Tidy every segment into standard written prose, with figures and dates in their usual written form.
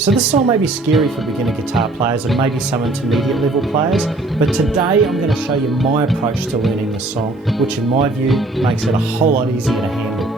So this song may be scary for beginner guitar players and maybe some intermediate level players, but today I'm going to show you my approach to learning this song, which in my view makes it a whole lot easier to handle.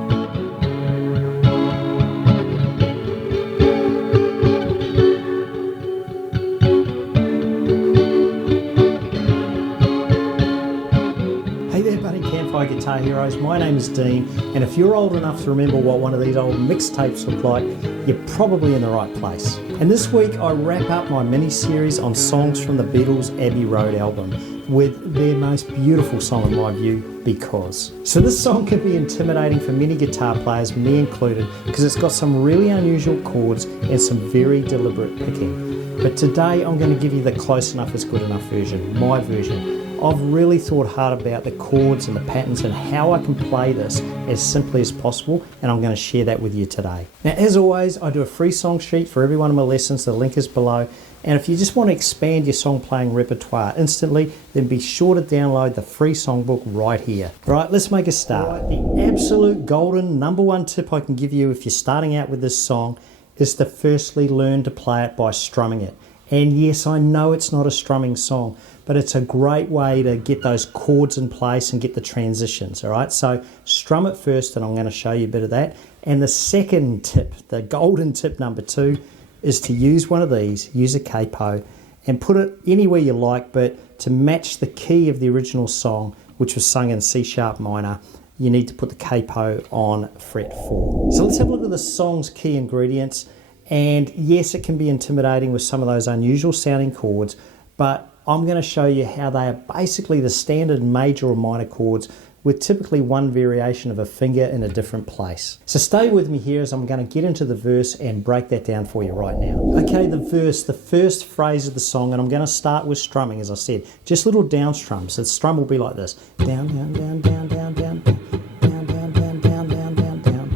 Hey there buddy Campfire Guitar Heroes, my name is Dean, and if you're old enough to remember what one of these old mixtapes looked like, you're probably in the right place. And this week I wrap up my mini-series on songs from the Beatles' Abbey Road album with their most beautiful song in my view, Because. So this song can be intimidating for many guitar players, me included, because it's got some really unusual chords and some very deliberate picking. But today I'm going to give you the close enough is good enough version, my version. I've really thought hard about the chords and the patterns and how I can play this as simply as possible, and I'm going to share that with you today. Now, as always, I do a free song sheet for every one of my lessons. The link is below. And if you just want to expand your song playing repertoire instantly, then be sure to download the free songbook right here. All right, let's make a start. The absolute golden #1 tip I can give you if you're starting out with this song is to firstly learn to play it by strumming it. And yes, I know it's not a strumming song, but it's a great way to get those chords in place and get the transitions, all right? So strum it first, and I'm going to show you a bit of that. And the second tip, the golden tip #2, is to use one of these, use a capo, and put it anywhere you like, but to match the key of the original song, which was sung in C sharp minor, you need to put the capo on fret 4. So let's have a look at the song's key ingredients. And yes, it can be intimidating with some of those unusual sounding chords, but I'm going to show you how they are basically the standard major or minor chords with typically one variation of a finger in a different place. So stay with me here as I'm going to get into the verse and break that down for you right now. Okay, the verse, the first phrase of the song, and I'm going to start with strumming, as I said, just little down strums. So the strum will be like this. Down, down, down, down, down, down, down, down, down, down, down, down, down, down.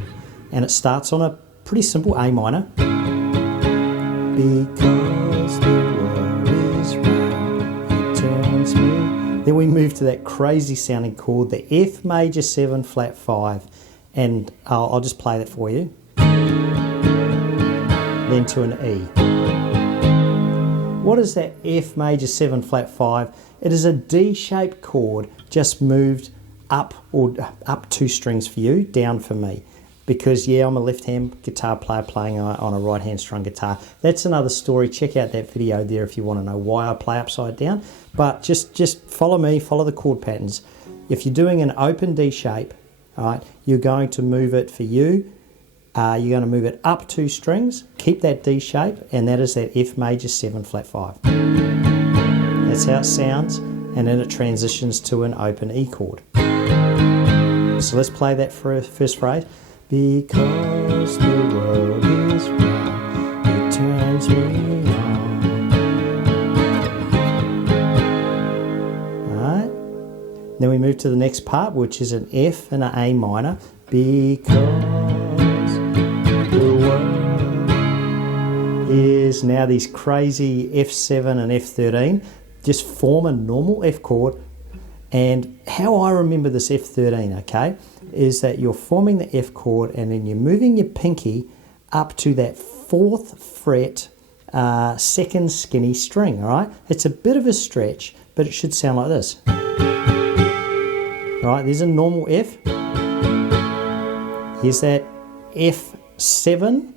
And it starts on a pretty simple A minor. Because the world is round, it turns me. Then we move to that crazy sounding chord, the F major 7 flat 5, and I'll just play that for you. Then to an E. What is that F major 7 flat 5? It is a D-shaped chord, just moved up, or up 2 strings for you, down for me. Because yeah, I'm a left-hand guitar player playing on a right-hand strung guitar. That's another story. Check out that video there if you want to know why I play upside down. But just follow me, follow the chord patterns. If you're doing an open D shape, all right, you're going to move it for you. You're going to move it up 2 strings, keep that D shape, and that is that F major 7 flat 5. That's how it sounds, and then it transitions to an open E chord. So let's play that for a first phrase. Because the world is round, it turns me on. Alright. Then we move to the next part, which is an F and an A minor. Because the world is now these crazy F7 and F13 just form a normal F chord. And how I remember this F13, okay, is that you're forming the F chord and then you're moving your pinky up to that 4th fret, 2nd skinny string, all right? It's a bit of a stretch, but it should sound like this. All right, there's a normal F. Here's that F7.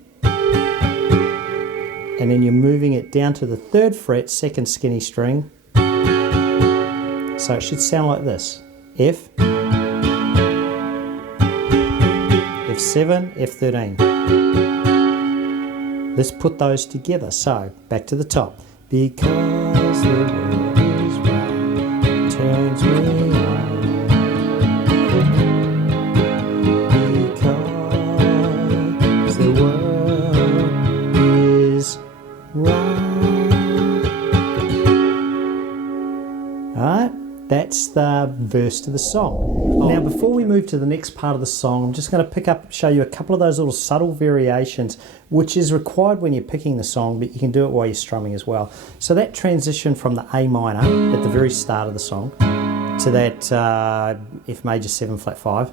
And then you're moving it down to the 3rd fret, 2nd skinny string. So it should sound like this. F, F7, F13. Let's put those together. So, back to the top. Because the world is round, it turns me on. Because the world is round. Alright? That's the verse to the song. Now, before we move to the next part of the song, I'm just going to show you a couple of those little subtle variations, which is required when you're picking the song, but you can do it while you're strumming as well. So that transition from the A minor at the very start of the song to that F major 7 flat 5.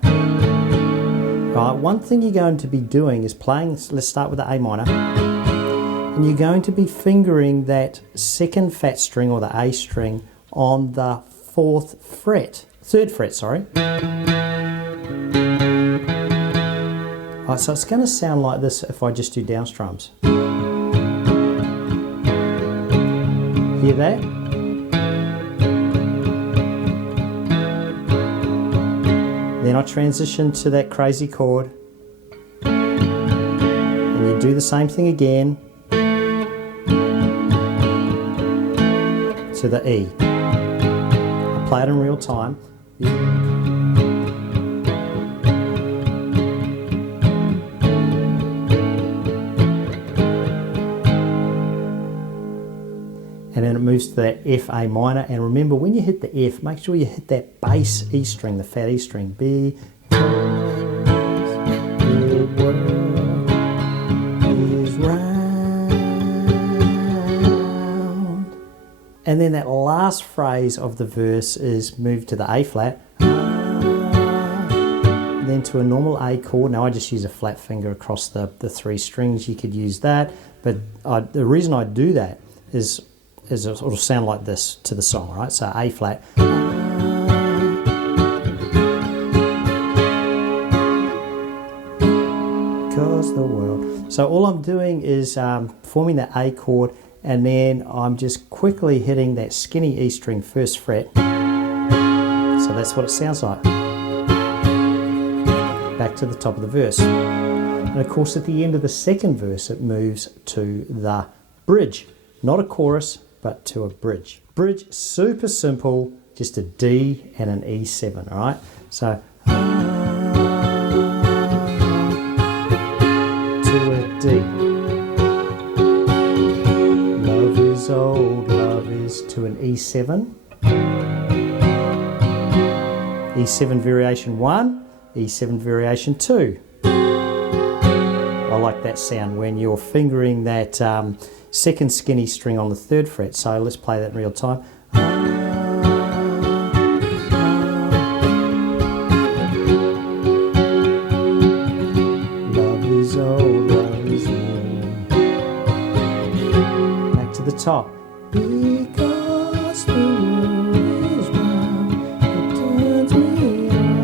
Right, one thing you're going to be doing is playing, let's start with the A minor, And you're going to be fingering that second fat string, or the A string, on the third fret, sorry. Alright, so it's going to sound like this if I just do down strums. Hear that? Then I transition to that crazy chord. And you do the same thing again to the E. I play it in real time. And then it moves to that F, A minor. And remember, when you hit the F, make sure you hit that bass E string, the fat E string. Because the world is round. And then that last phrase of the verse is move to the A flat. Then to a normal A chord. Now I just use a flat finger across the three strings. You could use that. But the reason I do that is it'll sound like this to the song, right? So A flat. Because the world. So all I'm doing is forming that A chord, and then I'm just quickly hitting that skinny E string first fret. So that's what it sounds like. Back to the top of the verse. And of course at the end of the second verse it moves to the bridge. Not a chorus, but to a bridge. Bridge, super simple, just a D and an E7, all right? So, to a D. Love is old, love is to an E7. E7 variation 1, E7 variation 2. I like that sound when you're fingering that second skinny string on the third fret. So let's play that in real time. Love is old, love is new. Back to the top. Because the world is round, it turns me on.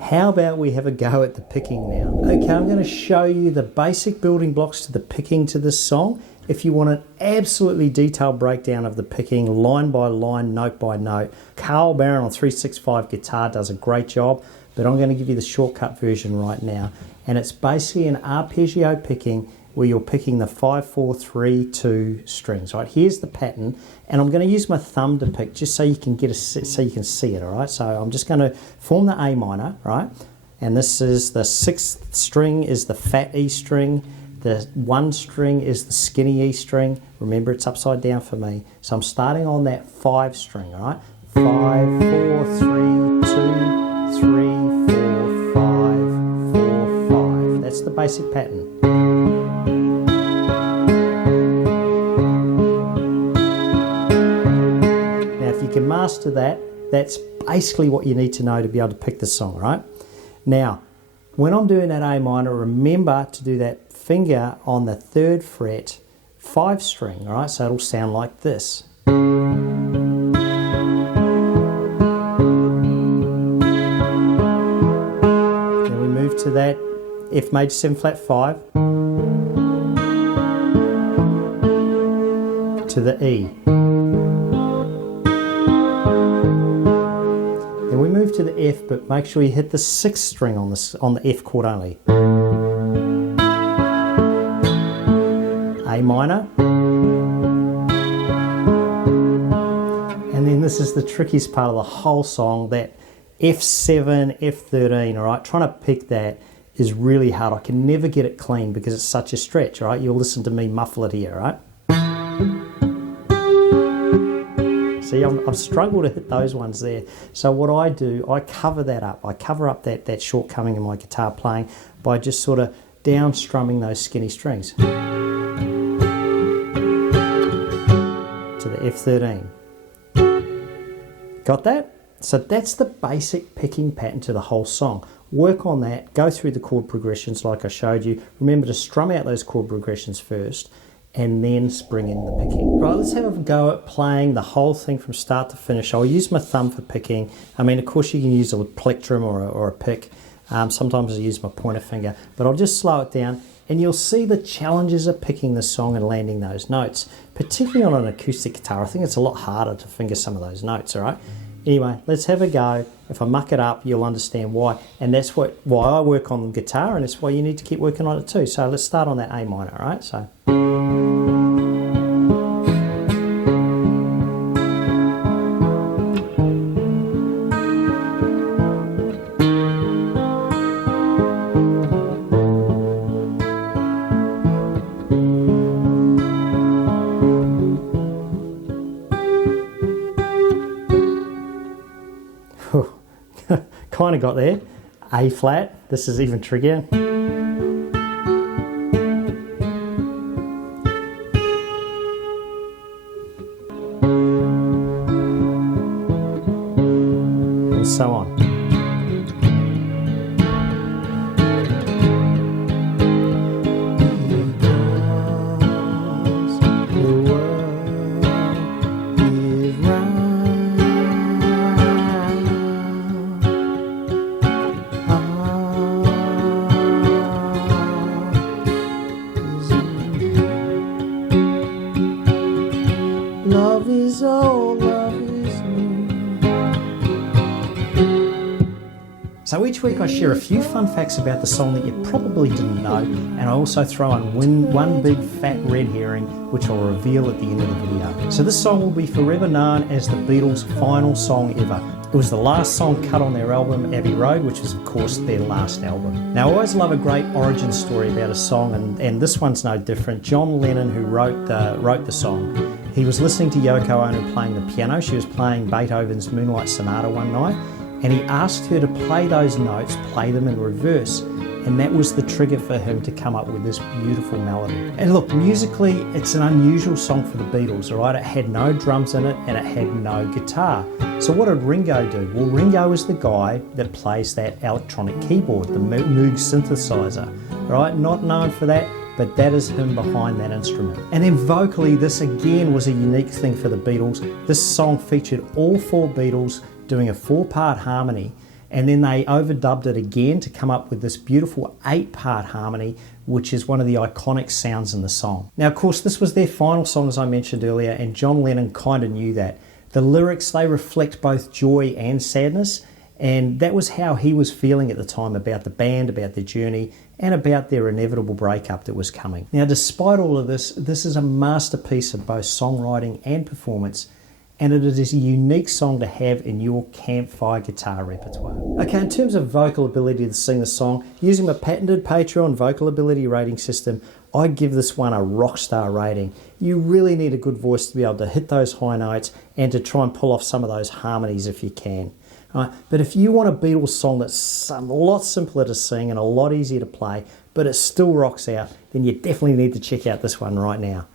How about we have a go at the picking now? Okay, I'm going to show you the basic building blocks to the picking to this song. If you want an absolutely detailed breakdown of the picking, line by line, note by note, Carl Barron on 365 Guitar does a great job, but I'm going to give you the shortcut version right now. And it's basically an arpeggio picking where you're picking the 5, 4, 3, 2 strings. Right, here's the pattern, and I'm going to use my thumb to pick just so you can so you can see it. All right, so I'm just going to form the A minor, right, and this is the 6th string is the fat E string, the 1 string is the skinny E string. Remember, it's upside down for me, so I'm starting on that 5 string. All right, 5, 4, 3, 2, 3, 4, 5, 4, 5. That's the basic pattern. Can master that, that's basically what you need to know to be able to pick the song, right? Now, when I'm doing that A minor, remember to do that finger on the 3rd fret 5 string, all right? So it'll sound like this. Then we move to that F major 7 flat 5 to the E. Then we move to the F, but make sure you hit the 6th string on the F chord only. A minor. And then this is the trickiest part of the whole song, that F7, F13, all right? Trying to pick that is really hard. I can never get it clean because it's such a stretch, all right? You'll listen to me muffle it here, all right? See, I've struggled to hit those ones there. So what I do, I cover that up. I cover up that shortcoming in my guitar playing by just sort of down strumming those skinny strings to the F13. Got that? So that's the basic picking pattern to the whole song. work on that, go through the chord progressions like I showed you. Remember to strum out those chord progressions first and then bring in the picking. Right, let's have a go at playing the whole thing from start to finish. I'll use my thumb for picking. I mean, of course you can use a plectrum or a pick. Sometimes I use my pointer finger, but I'll just slow it down and you'll see the challenges of picking the song and landing those notes, particularly on an acoustic guitar. I think it's a lot harder to finger some of those notes, all right? Anyway, let's have a go. If I muck it up, you'll understand why. And that's why I work on the guitar, and it's why you need to keep working on it too. So let's start on that A minor, all right? So. Kind of got there. A flat, this is even trickier. And so on. Love is all, love is new. So each week I share a few fun facts about the song that you probably didn't know, and I also throw in one big fat red herring which I'll reveal at the end of the video. So this song will be forever known as the Beatles' final song ever. It was the last song cut on their album Abbey Road, which was of course their last album. Now I always love a great origin story about a song, and this one's no different. John Lennon, who wrote the song, he was listening to Yoko Ono playing the piano. She was playing Beethoven's Moonlight Sonata one night, and he asked her to play those notes, play them in reverse. And that was the trigger for him to come up with this beautiful melody. And look, musically, it's an unusual song for the Beatles, all right? It had no drums in it and it had no guitar. So what did Ringo do? Well, Ringo is the guy that plays that electronic keyboard, the Moog synthesizer, right? Not known for that, but that is him behind that instrument. And then vocally, this again was a unique thing for the Beatles. This song featured all four Beatles doing a 4-part harmony, and then they overdubbed it again to come up with this beautiful 8-part harmony, which is one of the iconic sounds in the song. Now, of course, this was their final song, as I mentioned earlier, and John Lennon kind of knew that. The lyrics, they reflect both joy and sadness, and that was how he was feeling at the time about the band, about their journey, and about their inevitable breakup that was coming. Now, despite all of this, this is a masterpiece of both songwriting and performance, and it is a unique song to have in your campfire guitar repertoire. Okay, in terms of vocal ability to sing the song, using my patented Patreon vocal ability rating system, I give this one a rock star rating. You really need a good voice to be able to hit those high notes and to try and pull off some of those harmonies if you can. Right, but if you want a Beatles song that's a lot simpler to sing and a lot easier to play, but it still rocks out, then you definitely need to check out this one right now.